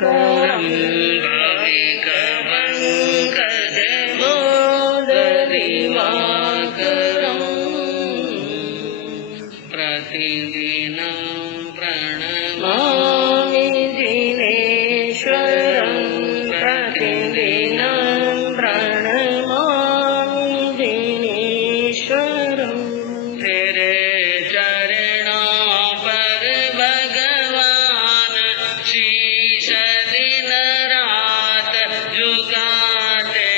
करम भाविकवङ्कजबोधदिवाकरम् प्रतिदिनं प्रणमामि जिनेश्वरं प्रतिदिनं प्रणमामि जिनेश्वरं तेरे चरणों पर भगवान शीश दिन रात झुकाते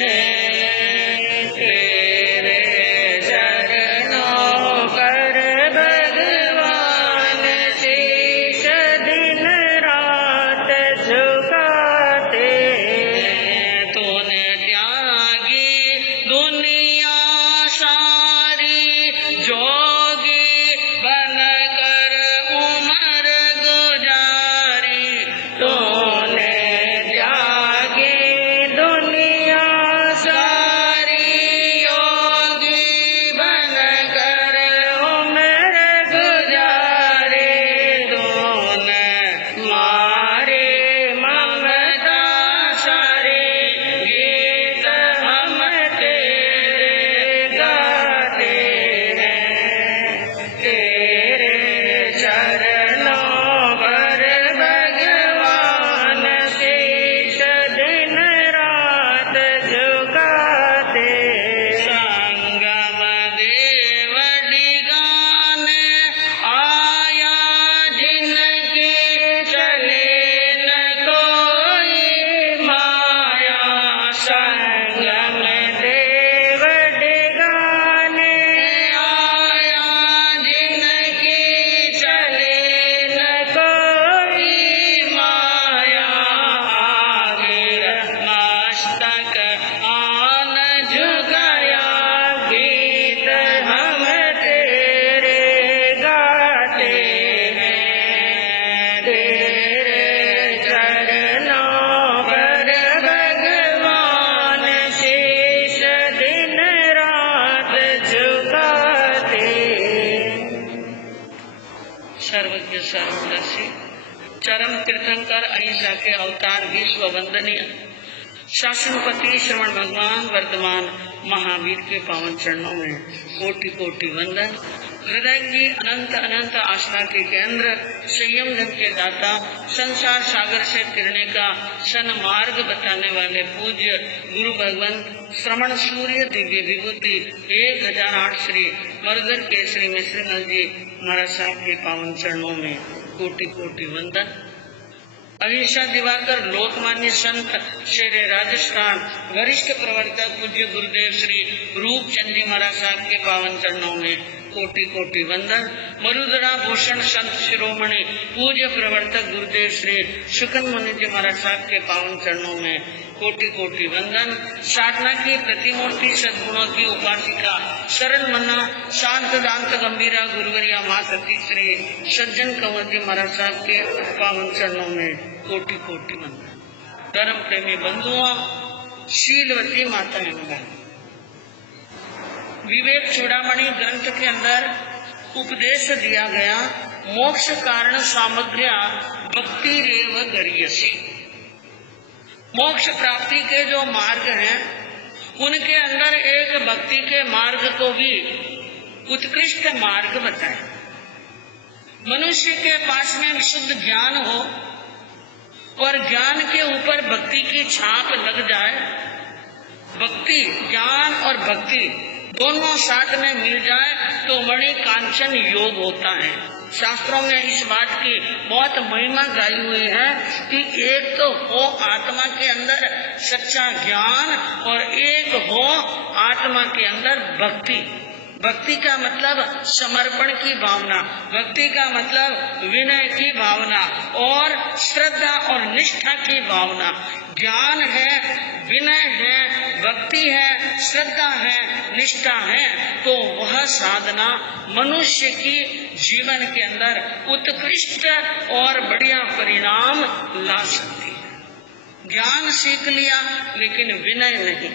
हैं तेरे चरणों पर भगवान शीश दिन रात झुकाते हैं तूने त्यागी दुनिया सारी जोगी बनकर उम्र गुजारी तूने त्यागी दुनिया सारी योगी बनकर उम्र गुजारी तूने मारे ममता सारी गीत हम तेरे गाते हैं तेरे चरणों पर भगवान शीश दिन रात झुकाते संगम देव डिगाने आया जिनकी चले न कोई माया संगम देव डिगाने आया जिनकी चले न कोई माया गिर मस्तक आन झुकाया गीत हम तेरे गाते हैं तेरे चरणों पर भगवान शीश दिन रात झुकाते सर्वज्ञ सर्वदर्शी चरम तीर्थंकर अहिंसा के अवतार विश्व वंदनीय शासनपति श्रवण भगवान वर्तमान महावीर के पावन चरणों में कोटि कोटि वंदन। हृदय की अनंत अनंत आस्था के केंद्र संयम धन के दाता संसार सागर से तिरने का सन्मार्ग बताने वाले पूज्य गुरु भगवंत श्रवण सूर्य दिव्य विभूति 1008 श्री मरगर केसरी मिश्रनल जी महाराज साहब के पावन चरणों में कोटि कोटि वंदन। अहिंसा दिवाकर लोकमान्य संत शेरे राजस्थान वरिष्ठ प्रवर्तक पूज्य गुरुदेव श्री रूपचंद जी महाराज साहब के पावन चरणों में कोटि कोटि वंदन। मरुदरा भूषण संत शिरोमणि पूज्य प्रवर्तक गुरुदेव श्री शुकन मुनि जी महाराज साहब के पावन चरणों में कोटि कोटि वंदन। साधना की प्रतिमूर्ति सद्गुणों की उपासिका शरण मन्ना शांत दांत गंभीरा गुरुवरिया माँ सती श्री सज्जन कंवर जी महाराज साहब के पावन चरणों में कोटि कोटि वंदन। धर्म प्रेमी बंधुओं, शीलवती माताएं बहन, विवेक चूड़ामणि ग्रंथ के अंदर उपदेश दिया गया मोक्ष कारण सामग्र्या भक्ति रेव गरीयसी। मोक्ष प्राप्ति के जो मार्ग हैं उनके अंदर एक भक्ति के मार्ग को भी उत्कृष्ट मार्ग बताए। मनुष्य के पास में विशुद्ध ज्ञान हो और ज्ञान के ऊपर भक्ति की छाप लग जाए, भक्ति ज्ञान और भक्ति दोनों साथ में मिल जाए तो मणि कांचन योग होता है। शास्त्रों में इस बात की बहुत महिमा गाई हुई है कि एक तो हो आत्मा के अंदर सच्चा ज्ञान और एक हो आत्मा के अंदर भक्ति। भक्ति का मतलब समर्पण की भावना, भक्ति का मतलब विनय की भावना और श्रद्धा और निष्ठा की भावना। ज्ञान है, विनय है, भक्ति है, श्रद्धा है, निष्ठा है, तो वह साधना मनुष्य की जीवन के अंदर उत्कृष्ट और बढ़िया परिणाम ला सकती है। ज्ञान सीख लिया लेकिन विनय नहीं,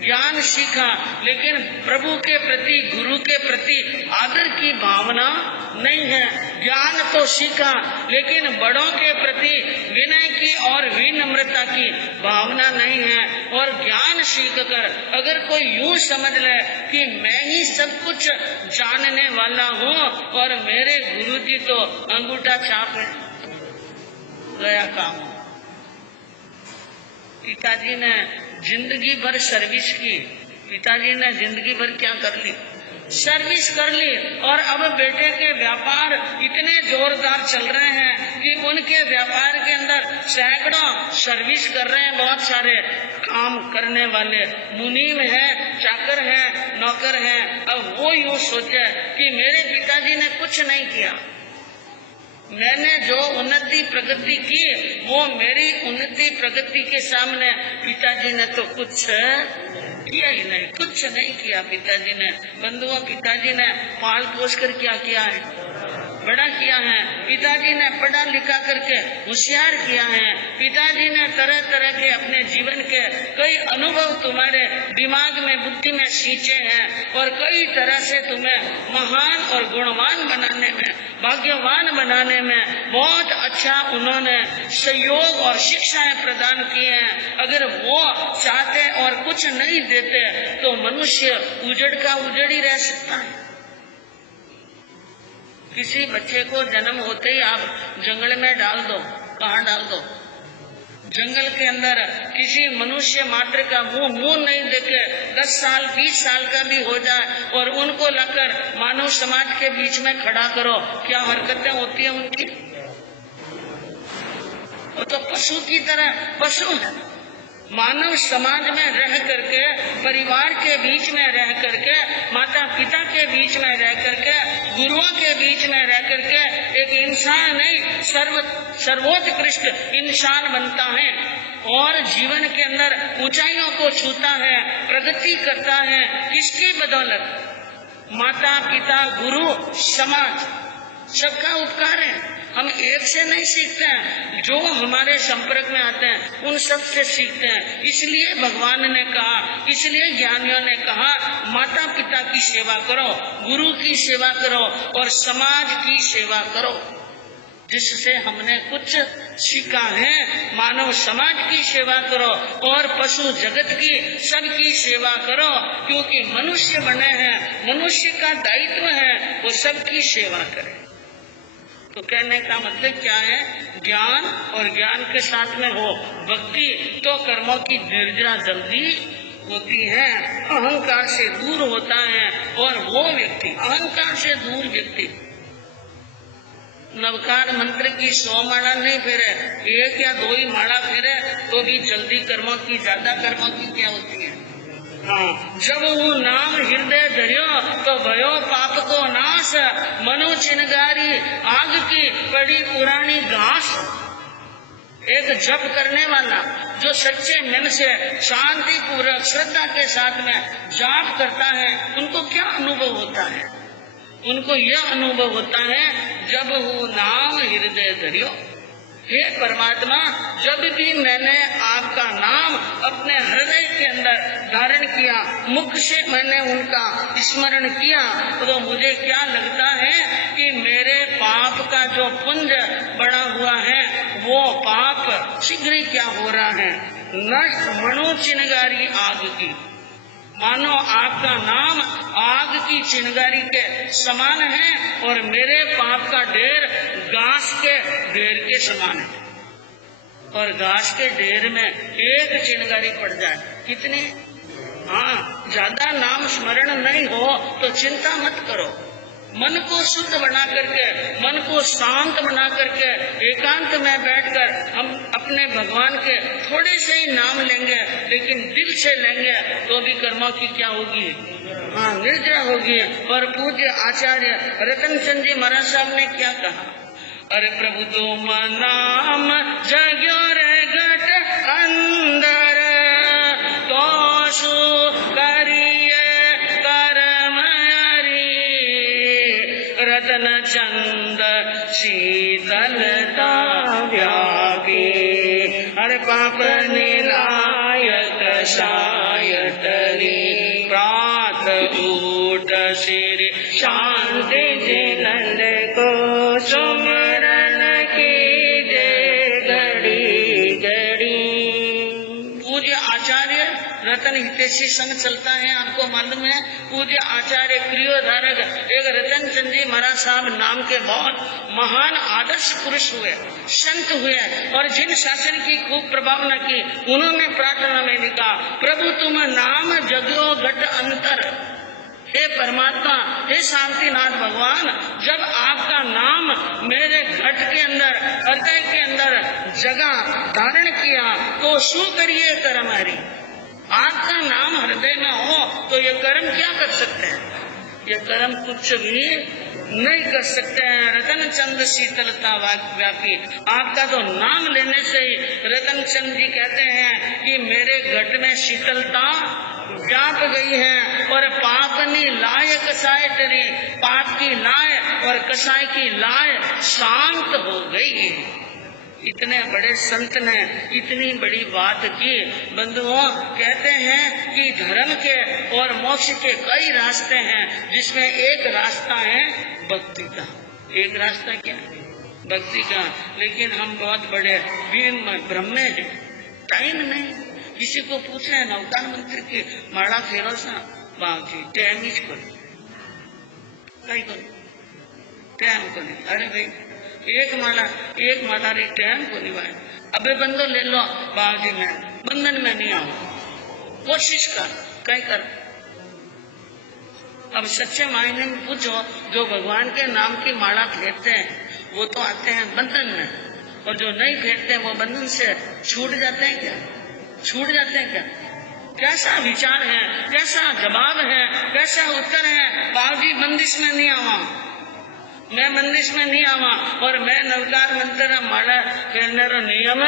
ज्ञान सीखा लेकिन प्रभु के प्रति गुरु के प्रति आदर की भावना नहीं है। ज्ञान तो सीखा, लेकिन बड़ों के प्रति विनय की और विनम्रता की भावना नहीं है। और ज्ञान सीख कर अगर कोई यूं समझ ले कि मैं ही सब कुछ जानने वाला हूँ और मेरे गुरुजी तो अंगूठा छाप है, गया काम। पिताजी ने जिंदगी भर सर्विस की, पिताजी ने जिंदगी भर क्या कर ली, सर्विस कर ली। और अब बेटे के व्यापार इतने जोरदार चल रहे हैं कि उनके व्यापार के अंदर सैकड़ों सर्विस कर रहे हैं, बहुत सारे काम करने वाले मुनीम है, चाकर है, नौकर है। अब वो यूं सोचे कि मेरे पिताजी ने कुछ नहीं किया, मैंने जो उन्नति प्रगति की वो मेरी उन्नति प्रगति के सामने पिताजी ने तो कुछ किया ही नहीं, कुछ नहीं किया पिताजी ने। बंधुओं, पिताजी ने पाल पोस कर क्या किया है, बड़ा किया है। पिताजी ने पढ़ा लिखा करके होशियार किया है। पिताजी ने तरह तरह के अपने जीवन के कई अनुभव तुम्हारे दिमाग में, बुद्धि में सींचे हैं और कई तरह से तुम्हें महान और गुणवान बनाने में, भाग्यवान बनाने में बहुत अच्छा उन्होंने सहयोग और शिक्षाएं प्रदान की हैं। अगर वो चाहते और कुछ नहीं देते तो मनुष्य उजड़ का उजड़ ही रह सकता है। किसी बच्चे को जन्म होते ही आप जंगल में डाल दो, कहाँ डाल दो, जंगल के अंदर। किसी मनुष्य मात्र का मुंह नहीं देखे 10 साल 20 साल का भी हो जाए और उनको लाकर मानव समाज के बीच में खड़ा करो, क्या हरकतें होती है उनकी। वो तो पशु की तरह पशु है। मानव समाज में रह करके, परिवार के बीच में रह करके, माता पिता के बीच में रह करके, गुरुओं के बीच में रह करके एक इंसान नहीं सर्वोत्कृष्ट इंसान बनता है और जीवन के अंदर ऊंचाइयों को छूता है, प्रगति करता है। किसकी बदौलत? माता पिता, गुरु, समाज, सबका उपकार है। हम एक से नहीं सीखते हैं, जो हमारे संपर्क में आते हैं उन सब से सीखते हैं। इसलिए भगवान ने कहा, इसलिए ज्ञानियों ने कहा, माता पिता की सेवा करो, गुरु की सेवा करो और समाज की सेवा करो, जिससे हमने कुछ सीखा है। मानव समाज की सेवा करो और पशु जगत की, सबकी सेवा करो, क्योंकि मनुष्य बने हैं, मनुष्य का दायित्व है वो सबकी सेवा करे। तो कहने का मतलब क्या है? ज्ञान और ज्ञान के साथ में हो भक्ति, तो कर्मों की निर्जरा जल्दी होती है, अहंकार से दूर होता है। और वो व्यक्ति, अहंकार से दूर व्यक्ति, नवकार मंत्र की 100 माला नहीं फेरे, 1 या 2 ही माला फेरे तो भी जल्दी कर्मों की, ज्यादा कर्मों की क्या होती है। हाँ, जब वो नाम हृदय धरियो तो भयो पाप को नाश, मनो चिनगारी आग की पड़ी पुरानी घास। एक जप करने वाला जो सच्चे मन से शांति पूर्वक श्रद्धा के साथ में जाप करता है, उनको क्या अनुभव होता है? उनको यह अनुभव होता है, जब वो नाम हृदय धरियो, हे परमात्मा, जब भी मैंने आपका नाम अपने हृदय के अंदर धारण किया, मुख से मैंने उनका स्मरण किया, तो मुझे क्या लगता है कि मेरे पाप का जो पुंज बड़ा हुआ है वो पाप शीघ्र ही क्या हो रहा है, नष्ट। मनो चिनगारी आग की, मानो आपका नाम आग की चिनगारी के समान है और मेरे पाप का ढेर घास के ढेर के समान है। और घास के ढेर में एक चिनगारी पड़ जाए, कितनी? हाँ, ज्यादा नाम स्मरण नहीं हो तो चिंता मत करो। मन को शुद्ध बना करके, मन को शांत बना करके, एकांत में बैठकर हम अपने भगवान के थोड़े से ही नाम लेंगे, लेकिन दिल से लेंगे तो भी कर्मों की क्या होगी? हाँ, निर्जरा होगी। और पूज्य आचार्य रतन चंद जी महाराज साहब ने क्या कहा? अरे प्रभु तुम नाम जग्यो रे घट अंदर, तो सु करिए कर्म रतन चंद शीतलता व्यागी, हर पाप निलायक सायटरी, प्रात ऊट श्री शांति जिनंद सुमिरन कीजे घड़ी घड़ी। पूज्य आचार्य रतन हितेशी संघ चलता है, आपको मालूम है। पूज्य आचार्य क्रियोधारक एक रतन चंद जी महाराज साहब नाम के बहुत महान आदर्श पुरुष हुए, संत हुए, और जिन शासन की खूब प्रभावना की, उन्होंने प्रार्थना में लिखा, प्रभु तुम नाम जगो घट अंतर। हे परमात्मा, हे शांतिनाथ भगवान, जब आपका नाम मेरे घट के अंदर, हृदय के अंदर जगह धारण किया, तो शू करिए कर्म हरि। आपका नाम हृदय में हो तो ये कर्म क्या कर सकते हैं? ये कर्म कुछ भी नहीं कर सकते हैं। रतन चंद शीतलता व्यापी, आपका तो नाम लेने से ही रतन चंद जी कहते हैं कि मेरे घट में शीतलता व्याप गई है, और पापनी लाय कसाय टरी, पाप की लाय और कसाय की लाय शांत हो गई। इतने बड़े संत ने इतनी बड़ी बात की। बंधुओं, कहते हैं कि धर्म के और मोक्ष के कई रास्ते हैं, जिसमें एक रास्ता है भक्ति का। एक रास्ता क्या है? भक्ति का। लेकिन हम बहुत बड़े भ्रम में हैं, टाइम नहीं। किसी को पूछे नवतार मंत्री की माड़ा फेरो सा बाजी टाइम ही करो, कई करो टाइम को नहीं। अरे भाई, एक माला री टाइम को नहीं भाई। अबे बंदो ले लो बाजी में, बंधन में नहीं आओ, कोशिश कर, कई कर। अब सच्चे मायने में पूछो, जो भगवान के नाम की माला फेरते हैं वो तो आते हैं बंधन में, और जो नहीं फेरते वो बंधन से छूट जाते हैं क्या? छूट जाते हैं क्या? कैसा विचार है, कैसा जवाब है, कैसा उत्तर है? बाबूजी बंदिश में नहीं आवा, मैं बंदिश में नहीं आवा, और मैं नवकार मंत्र माला फेरने रो नियम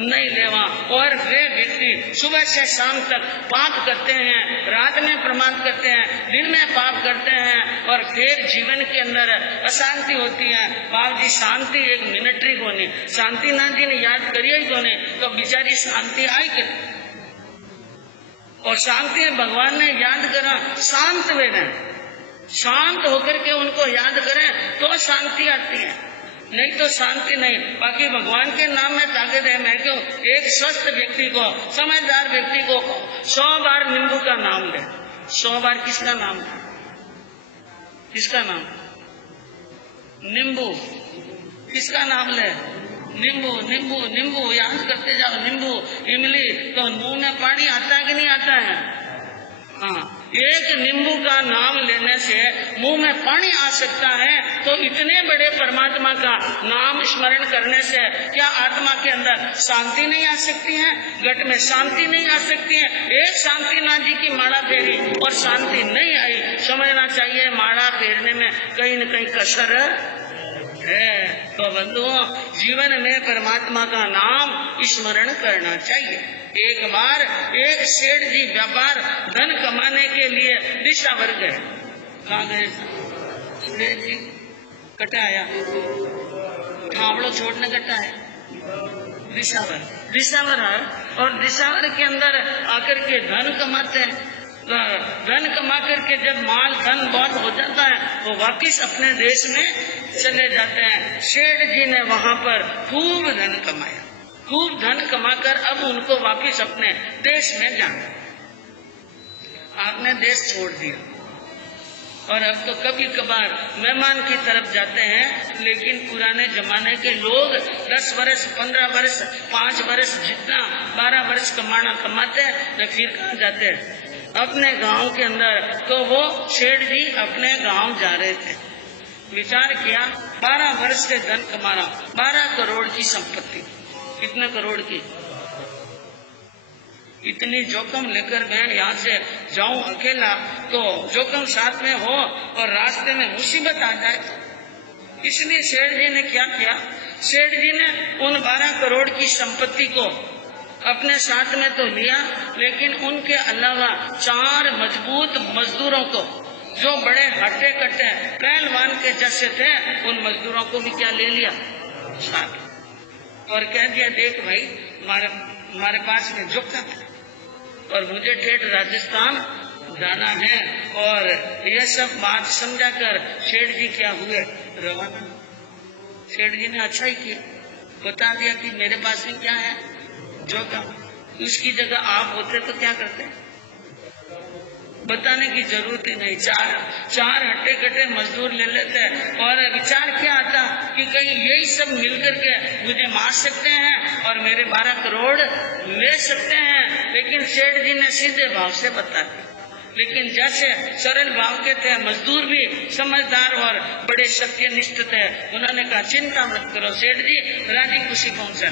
नहीं लेवा। और वे व्यक्ति सुबह से शाम तक पाप करते हैं, रात में प्रमाद करते हैं, दिन में पाप करते हैं, और फिर जीवन के अंदर अशांति होती है। बाबूजी शांति एक मिनटरी को नहीं, शांतिनाथ जी ने याद करिए ही को नहीं, तो बेचारी शांति आई कि? और शांति भगवान ने याद करा, शांत वे रहें, शांत होकर के उनको याद करें तो शांति आती है, नहीं तो शांति नहीं। बाकी भगवान के नाम में ताकत है। मैं क्यों एक स्वस्थ व्यक्ति को, समझदार व्यक्ति को 100 बार नींबू का नाम ले। 100 बार किसका नाम? किसका नाम? नींबू। किसका नाम ले? नींबू नींबू नींबू, याद करते जाओ। नींबू, इमली, तो मुंह में पानी आता है कि नहीं आता है? हाँ, एक नींबू का नाम लेने से मुंह में पानी आ सकता है, तो इतने बड़े परमात्मा का नाम स्मरण करने से क्या आत्मा के अंदर शांति नहीं आ सकती है? घट में शांति नहीं आ सकती है? एक शांतिनाथ जी की माला फेरी और शांति नहीं आई, समझना चाहिए माला फेरने में कहीं न कहीं कसर है। तो बंधुओं, जीवन में परमात्मा का नाम स्मरण करना चाहिए। एक बार एक सेठ जी व्यापार धन कमाने के लिए दिशावर गए। कहाँ गए? सेठ जी कटाया, ठावड़ो छोड़ने कटाया, दिशावर है। और दिशावर के अंदर आकर के धन कमाते हैं। धन कमा करके जब माल धन बहुत हो जाता है तो वापिस अपने देश में चले जाते हैं। सेठ जी ने वहाँ पर खूब धन कमाया, खूब धन कमाकर अब उनको वापिस अपने देश में जाना। आपने देश छोड़ दिया, और अब तो कभी कभार मेहमान की तरफ जाते हैं। लेकिन पुराने जमाने के लोग 10 वर्ष, 15 वर्ष, 5 वर्ष, जितना 12 वर्ष कमाते हैं तो फिर कहाँ जाते हैं? अपने गांव के अंदर। तो वो सेठ जी अपने गांव जा रहे थे। विचार किया, 12 वर्ष से धन कमाना, 12 करोड़ की संपत्ति। कितने करोड़ की? इतनी जोखिम लेकर मैं यहाँ से जाऊं अकेला, तो जोखिम साथ में हो और रास्ते में मुसीबत आ जाए। इसलिए सेठ जी ने क्या किया? सेठ जी ने उन 12 करोड़ की संपत्ति को अपने साथ में तो लिया, लेकिन उनके अलावा 4 मजबूत मजदूरों को, जो बड़े हट्टे कट्टे पहलवान के जैसे थे, उन मजदूरों को भी क्या ले लिया साथ, और कह दिया, देख भाई, हमारे पास में जोखिम है और मुझे ठेठ राजस्थान जाना है। और यह सब बात समझाकर सेठ जी क्या हुए? रवाना। सेठ जी ने अच्छा ही किया, बता दिया कि मेरे पास में क्या है जो काम, उसकी जगह आप होते तो क्या करते? बताने की जरूरत ही नहीं। चार हट्टे कट्टे मजदूर ले लेते और विचार क्या आता कि कहीं यही सब मिलकर के मुझे मार सकते हैं और मेरे 12 करोड़ ले सकते हैं। लेकिन सेठ जी ने सीधे भाव से बता दिया। लेकिन जैसे सरल भाव के थे, मजदूर भी समझदार और बड़े सत्यनिष्ठ थे, उन्होंने कहा चिंता मत करो सेठ जी, राजी खुशी पहुंचा।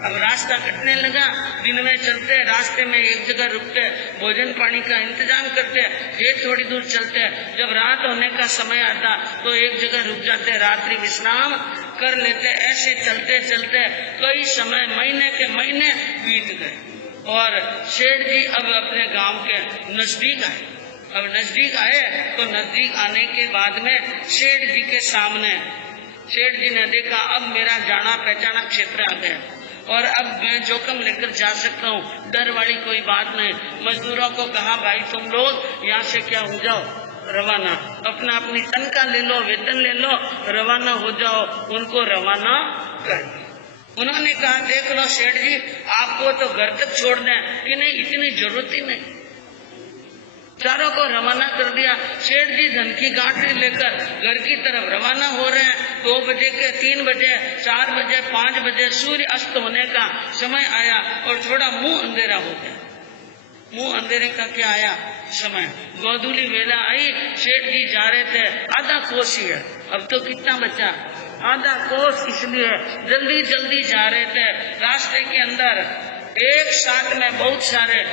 अब रास्ता कटने लगा, दिन में चलते, रास्ते में एक जगह रुकते, भोजन पानी का इंतजाम करते, फिर थोड़ी दूर चलते। जब रात होने का समय आता तो एक जगह रुक जाते, रात्रि विश्राम कर लेते। ऐसे चलते चलते कई समय, महीने के महीने बीत गए और सेठ जी अब अपने गांव के नजदीक आए। अब नजदीक आए तो नजदीक आने के बाद में सेठ जी के सामने सेठ जी ने देखा अब मेरा जाना पहचाना क्षेत्र आ गया और अब मैं जोखिम लेकर जा सकता हूँ, डर वाली कोई बात नहीं। मजदूरों को कहा भाई तुम लोग यहाँ से क्या हो जाओ रवाना, अपना अपनी तनख्वाह ले लो, वेतन ले लो, रवाना हो जाओ। उनको रवाना कर दिया। उन्होंने कहा देख लो सेठ जी, आपको तो घर तक छोड़ दें कि नहीं, इतनी जरूरत ही नहीं। चारों को रवाना कर दिया। सेठ जी धन की गांठी लेकर घर की तरफ रवाना हो रहे हैं। 2 बजे के 3 बजे 4 बजे 5 बजे सूर्य अस्त होने का समय आया और थोड़ा मुंह अंधेरा हो गया। मुंह अंधेरे का क्या आया समय, गोधूली वेला आई, सेठ जी जा रहे थे, आधा कोस ही है, अब तो कितना बचा, आधा कोस, इसलिए जल्दी जल्दी जा रहे थे। रास्ते के अंदर एक साथ में बहुत सारे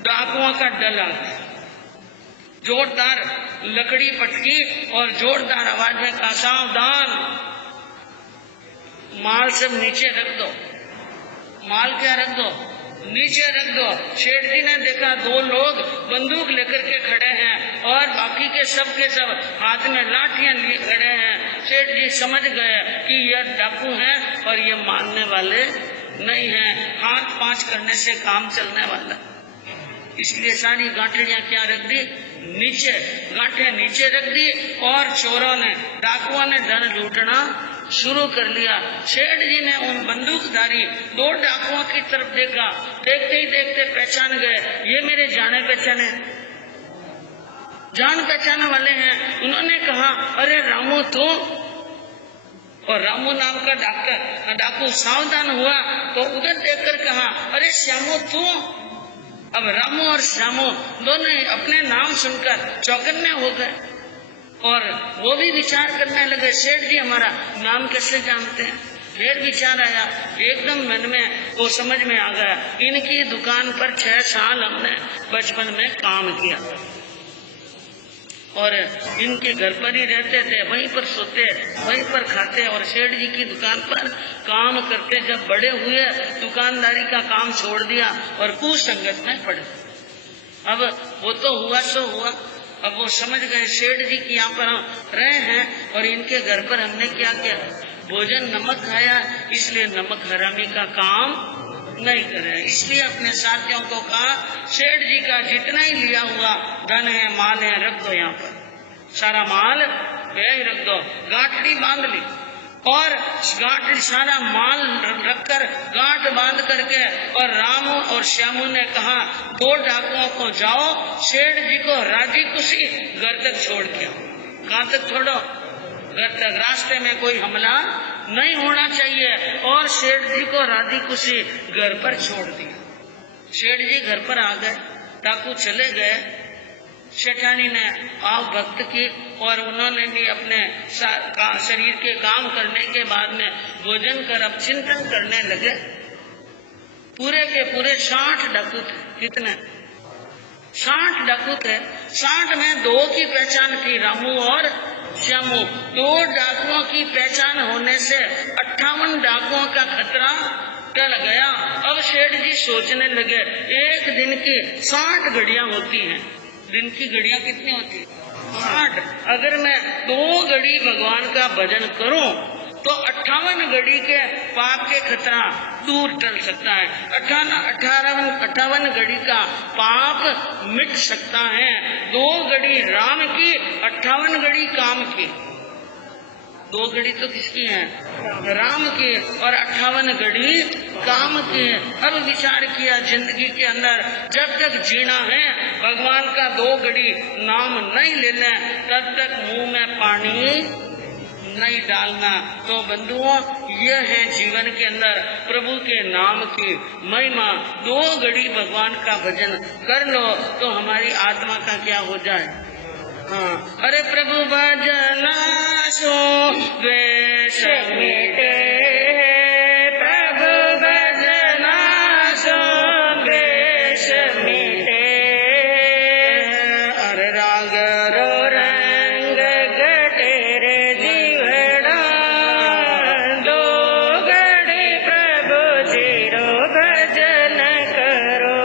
डाकुओं का दल आ गया। जोरदार लकड़ी पटकी और जोरदार आवाज में कहा सावधान, माल सब नीचे रख दो। माल क्या रख दो? नीचे रख दो। सेठ जी ने देखा 2 लोग बंदूक लेकर के खड़े हैं और बाकी के सब हाथ में लाठियां लिए खड़े हैं। सेठ जी समझ गए कि यह डाकू हैं और ये मानने वाले नहीं हैं, हाथ पांच करने से काम चलने वाला। इसलिए सारी गांठड़ियां क्या रख दी? नीचे, गांठें नीचे रख दी और चोरों ने, डाकुओं ने धन लूटना शुरू कर लिया। सेठ जी ने उन बंदूकधारी 2 डाकुओं की तरफ देखा, देखते ही देखते पहचान गए, ये मेरे जाने पहचाने, जान पहचाने वाले हैं। उन्होंने कहा अरे रामू तू, और रामू नाम का डाकू सावधान हुआ तो उधर देखकर कहा अरे श्यामू तू। अब रामू और श्यामू दोनों अपने नाम सुनकर चौकन्ने हो गए और वो भी विचार करने लगे सेठ जी हमारा नाम कैसे जानते हैं। फिर विचार आया, एकदम मन में वो समझ में आ गया, इनकी दुकान पर 6 साल हमने बचपन में काम किया और इनके घर पर ही रहते थे, वहीं पर सोते, वहीं पर खाते और सेठ जी की दुकान पर काम करते। जब बड़े हुए दुकानदारी का काम छोड़ दिया और कुसंगत में पड़े। अब वो तो हुआ सो हुआ। अब वो समझ गए सेठ जी की यहाँ पर हम रहे हैं और इनके घर पर हमने क्या किया, भोजन नमक खाया, इसलिए नमक हरामी का काम नहीं करे। इसलिए अपने साथियों को कहा सेठ जी का जितना ही लिया हुआ धन है, माल है, रख दो यहाँ पर, सारा माल यही रख दो। गांठड़ी बांध ली और गांठ सारा माल रखकर गांठ बांध करके और रामू और श्यामू ने कहा 2 डाकुओं को जाओ सेठ जी को राजी खुशी घर तक छोड़ के आओ। कहाँ तक छोड़ो? घर तक। रास्ते में कोई हमला नहीं होना चाहिए और सेठ जी को राजी खुशी घर पर छोड़ दिया। सेठ जी घर पर आ गए, डाकू चले गए। सेठानी ने आव भक्त की और उन्होंने भी अपने शरीर के काम करने के बाद में भोजन कर अब चिंतन करने लगे। पूरे के पूरे 60 डाकू थे। कितने? 60 डाकू थे। 60 में 2 की पहचान थी, रामू और श्यामू। 2 डाकुओं की पहचान होने से 58 डाकुओं का खतरा टल गया। अब सेठ जी सोचने लगे, एक दिन की 60 घड़ियां होती हैं। दिन की घड़ियां कितनी होती है? 60। अगर मैं 2 घड़ी भगवान का भजन करूं तो 58 घड़ी के पाप के खतरा दूर टल सकता है। 58 घड़ी का पाप मिट सकता है। 2 घड़ी राम की, 58 घड़ी काम की। 2 घड़ी तो किसकी है? राम की, और 58 घड़ी काम की। अब विचार किया जिंदगी के अंदर जब तक जीना है भगवान का 2 घड़ी नाम नहीं लेना, तब तक मुंह में पानी नहीं डालना। तो बंधुओं, यह है जीवन के अंदर प्रभु के नाम की महिमा। 2 घड़ी भगवान का भजन कर लो तो हमारी आत्मा का क्या हो जाए। हाँ, अरे प्रभु भजना सो द्वेष मिटे, प्रभु भजना सो द्वेष मिटे, अरे राग रो रंग घटे रे जीवड़ा, 2 घड़ी प्रभु जीरो भजन करो।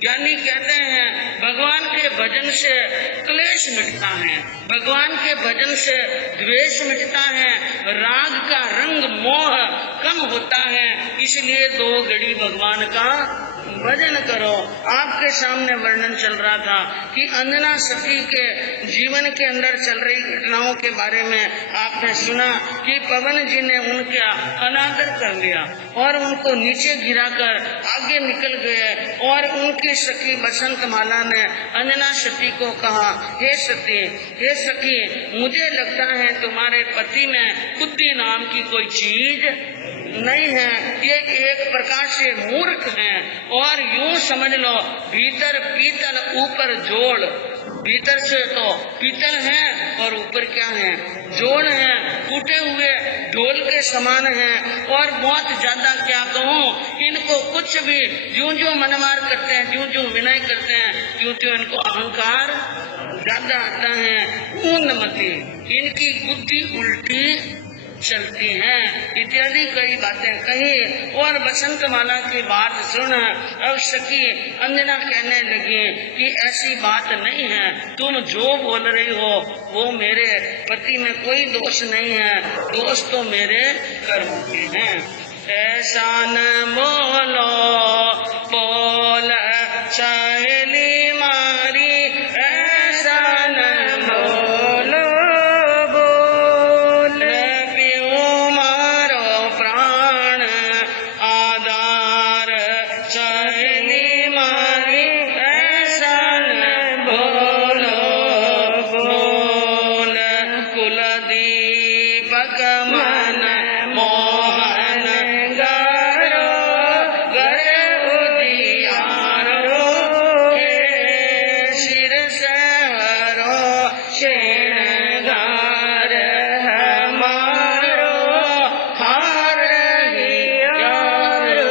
ज्ञानी कहते हैं भगवान के भजन से क्लेश मिटता है, भगवान के भजन से द्वेष मिटता है, राग का रंग मोह कम होता है। इसलिए 2 घड़ी भगवान का भजन करो। आपके सामने वर्णन चल रहा था कि अंजना सती के जीवन के अंदर चल रही घटनाओं के बारे में आपने सुना कि पवन जी ने उनका अनादर कर लिया और उनको नीचे गिराकर आगे निकल गए। और उनकी सखी बसंत माला ने अंजना सती को कहा, हे सती, हे सखी, मुझे लगता है तुम्हारे पति में बुद्धि नाम की कोई चीज नहीं है, ये एक प्रकार से मूर्ख हैं। और यूं समझ लो, भीतर पीतल ऊपर जोड़, भीतर से तो पीतल है और ऊपर क्या है? जोड़ है, टूटे हुए ढोल के समान है। और बहुत ज्यादा क्या कहूँ, इनको कुछ भी ज्यों ज्यों मनमार करते हैं, ज्यों ज्यों विनय करते हैं, त्यों त्यों इनको अहंकार ज्यादा आता है। उन्नमति, इनकी बुद्धि उल्टी चलती है, इत्यादि कई बातें कही। और बसंत माला की बात सुन अब सखी अंजना कहने लगी कि ऐसी बात नहीं है, तुम जो बोल रही हो वो मेरे पति में कोई दोष नहीं है, दोष तो मेरे कर्म के हैं। ऐसा न बोलो बोल सहेली मारी, ऐसा न बोलो बोल, पियो मारो प्राण आधार सहेली मारी, ऐसा न बोलो बोल, कुल दीपक मन मोहन गारो, गए उदियारो, के सिर सहरो श्रृंगार हमारो, हार हियारो।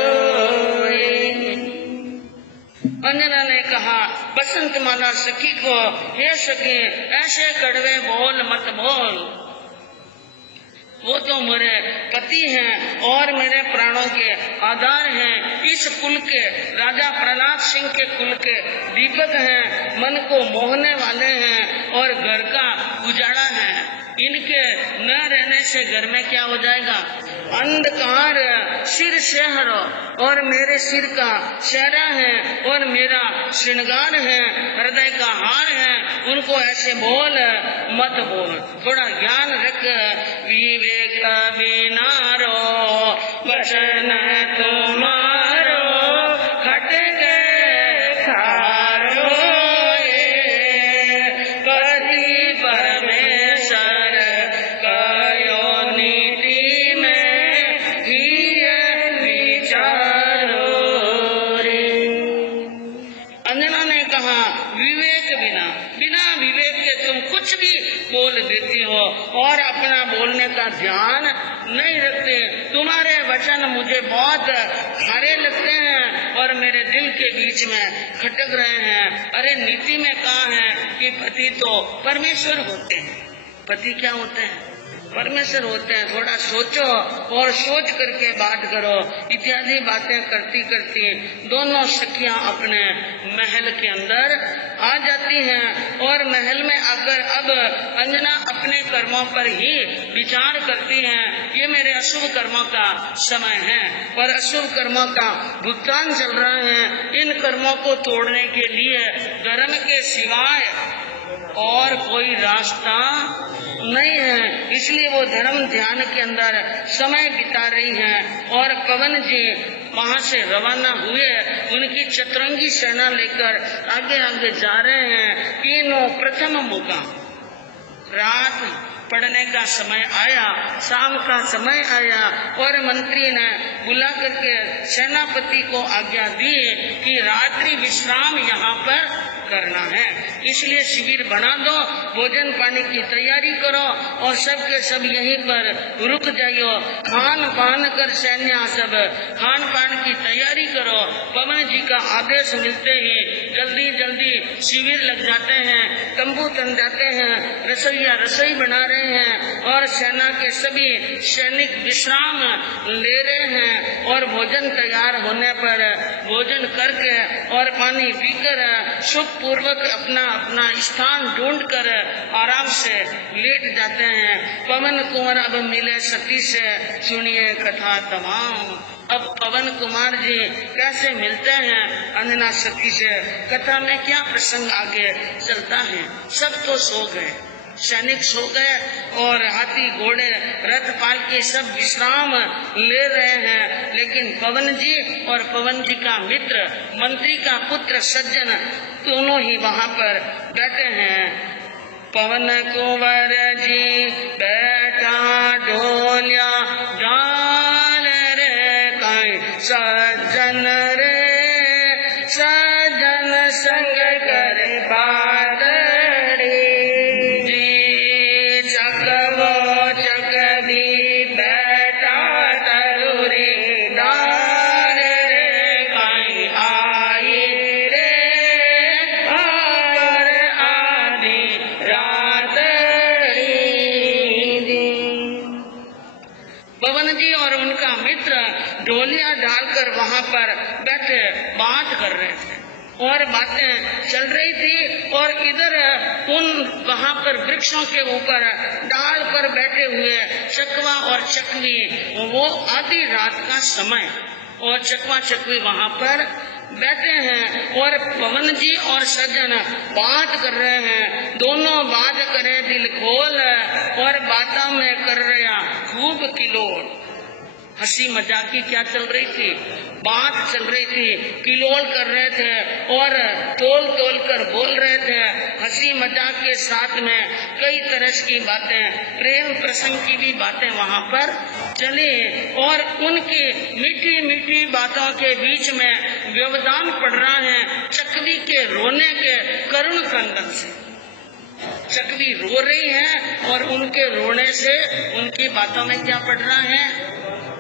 अंजना ने कहा बसंत माला सखी को, हे सखी, ऐसे कड़वे बोल मत बोल, वो तो मेरे पति हैं और मेरे प्राणों के आधार हैं। इस कुल के राजा प्रहलाद सिंह के कुल के दीपक हैं, मन को मोहने वाले हैं और घर का उजाड़ा है। इनके न रहने से घर में क्या हो जाएगा? अंधकार। सिर शहर, और मेरे सिर का चेहरा है और मेरा श्रृंगार है, हृदय का हार है। उनको ऐसे बोल मत बोल, थोड़ा ज्ञान रख। विवेक बिनारो वचन तुम्हारो, खटके खारो, पति परमेश्वर कयो नीति में ही विचारो रे। अंजना ने कहा विवेक बिना विवेक के तुम कुछ भी बोल देती हो और अपना बोलने का ध्यान नहीं रखते। तुम्हारे वचन मुझे बहुत खारे लगते हैं और मेरे दिल के बीच में खटक रहे हैं। अरे नीति में कहा है कि पति तो परमेश्वर होते हैं। पति क्या होते हैं? परमेश्वर होते हैं। थोड़ा सोचो और सोच करके बात करो। इत्यादि बातें करती करती दोनों सखियां अपने महल के अंदर आ जाती हैं और महल में आकर अब अंजना अपने कर्मों पर ही विचार करती हैं। ये मेरे अशुभ कर्मों का समय है और अशुभ कर्मों का भुगतान चल रहा है। इन कर्मों को तोड़ने के लिए धर्म के सिवाय और कोई रास्ता नहीं है, इसलिए वो धर्म ध्यान के अंदर समय बिता रही हैं। और पवन जी वहाँ से रवाना हुए, उनकी चतुरंगी सेना लेकर आगे आगे जा रहे हैं। तीनों प्रथम मुकाम, रात पड़ने का समय आया, शाम का समय आया और मंत्री ने बुला करके सेनापति को आज्ञा दी कि रात्रि विश्राम यहाँ पर करना है, इसलिए शिविर बना दो, भोजन पानी की तैयारी करो और सब के सब यहीं पर रुक जाइयो। खान पान कर सैन्य सब खान पान की तैयारी करो। पवन जी का आदेश मिलते ही जल्दी जल्दी शिविर लग जाते हैं, तंबू तन जाते हैं, रसोईया रसोई बना रहे हैं और सेना के सभी सैनिक विश्राम ले रहे हैं। और भोजन तैयार होने पर भोजन करके और पानी पीकर सुख पूर्वक अपना अपना स्थान ढूंढकर आराम से लेट जाते हैं। पवन कुंवर अब मिले सती से, सुनिए कथा तमाम। अब पवन कुमार जी कैसे मिलते हैं अंजना सती से, कथा में क्या प्रसंग आगे चलता है। सब तो सो गए, सैनिक सो गए और हाथी घोड़े रथ पाल के सब विश्राम ले रहे हैं, लेकिन पवन जी और पवन जी का मित्र मंत्री का पुत्र सज्जन दोनों ही वहाँ पर बैठे हैं। पवन कुंवर जी बैठा ढोलिया डाल रे कहीं सज्जन रे, सज्जन संग कर बादड़ी जी, चकवो चक भी बैठा तरुरी डाल रे कहीं आई रे और आधी रातड़ी। पवन जी और उनका मित्र ढोलिया डालकर वहाँ पर बैठे बात कर रहे थे और बातें चल रही थी। और इधर उन वहाँ पर वृक्षों के ऊपर डाल पर बैठे हुए चकवा और चकवी, वो आधी रात का समय और चकवा चकवी वहाँ पर बैठे हैं और पवन जी और सज्जन बात कर रहे हैं। दोनों बात करे दिल खोल और बातों में कर रहा खूब किलोल। हंसी मजाक की क्या चल रही थी, बात चल रही थी, किलोल कर रहे थे और तोल तोल कर बोल रहे थे। हंसी मजाक के साथ में कई तरह की बातें, प्रेम प्रसंग की भी बातें वहाँ पर चली। और उनकी मीठी मीठी बातों के बीच में व्यवधान पड़ रहा है चकवी के रोने के करुण क्रंदन से। चकवी रो रही है और उनके रोने से उनकी बातों में क्या पड़ रहा है,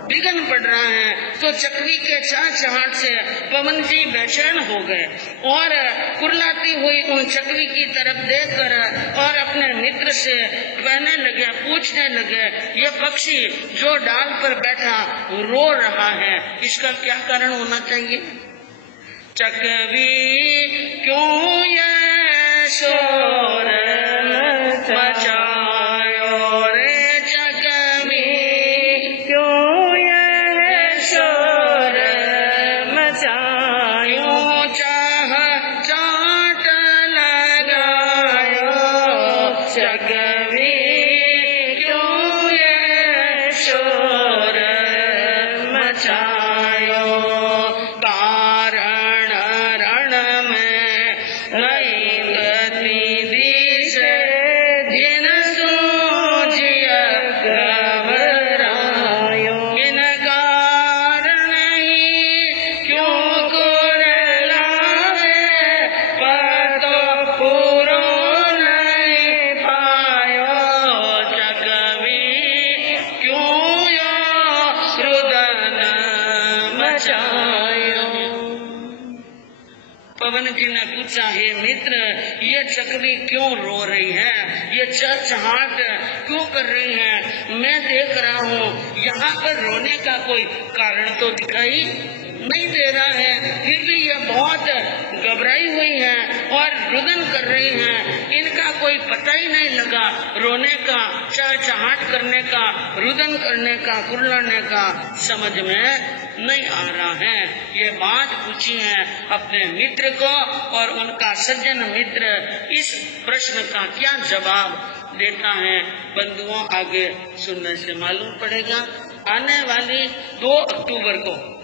विघन पड़ रहा है। तो चकवी के चहचहाट से पवन जी बेचैन हो गए और कुर्लाती हुई उन चकवी की तरफ देखकर और अपने मित्र से कहने लगे, पूछने लगे, ये पक्षी जो डाल पर बैठा रो रहा है, इसका क्या कारण होना चाहिए। चकवी क्यों ये शोर मचायो रे, चकवी क्यों ये शोर मचायो, चाह चाट लगायो, चकवी क्यों ये शोर मचायो। कारण रण में नई गति दिशे, जिन सूझिया घबरायो, बिन कारण ही क्यों कुरलावे, पतो पूरो नहीं पायो, चकवी क्यों यो रुदन मचायो। पवन जी ने पूछा, हे मित्र, ये चकवी क्यों रो रही है, ये चहचहाट क्यों कर रही है। मैं देख रहा हूँ यहाँ पर रोने का कोई कारण तो दिखाई नहीं दे रहा है, फिर भी ये बहुत घबराई हुई है और रुदन कर रही है। इनका कोई पता ही नहीं लगा रोने का, चहचहाट करने का, रुदन करने का, कुर्लाने का समझ में नहीं आ रहा है। ये बात पूछी है अपने मित्र को और उनका सज्जन मित्र इस प्रश्न का क्या जवाब देता है बंधुओं, आगे सुनने से मालूम पड़ेगा। आने वाली 2 अक्टूबर को